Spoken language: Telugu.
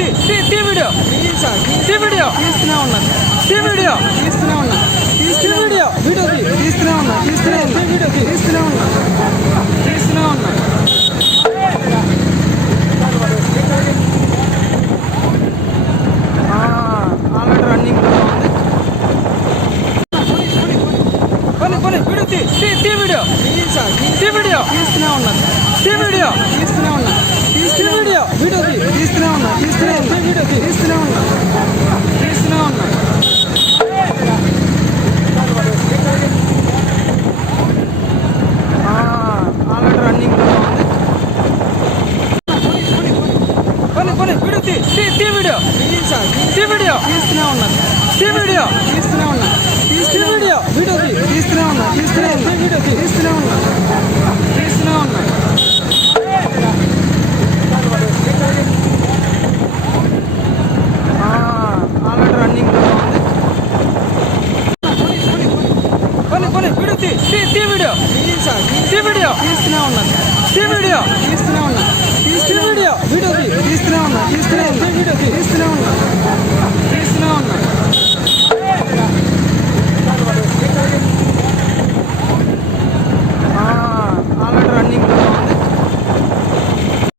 వీడియో వీడియో తీస్తూనే ఉన్నా వీడియో తీస్తూనే ఉన్నా వీడియో వీడియో తీస్తూనే ఉన్నా తీస్తూనే ఉన్నా ఆల్రెడీ రన్నింగ్ లో ఉంది. కొని వీడియో వీడియో వీడియో తీస్తూనే ఉన్నా వీడియో తీస్తూనే ఉన్నా వీడియో వీడియో తీస్తూనే ఉన్నా ఆల్రెడీ రన్నింగ్ లో ఉంది. కొని వీడియో వీడియో తీస్తూనే ఉన్నా వీడియో వీడియో వీడియో తీస్తూనే ఉన్నా ఆల్రెడీ రన్నింగ్ లో ఉంది. కొని వీడియో వీడియో వీడియో తీస్తూనే ఉన్నా వీడియో తీస్తూనే ఉన్నా వీడియో వీడియో తీస్తూనే ఉన్నా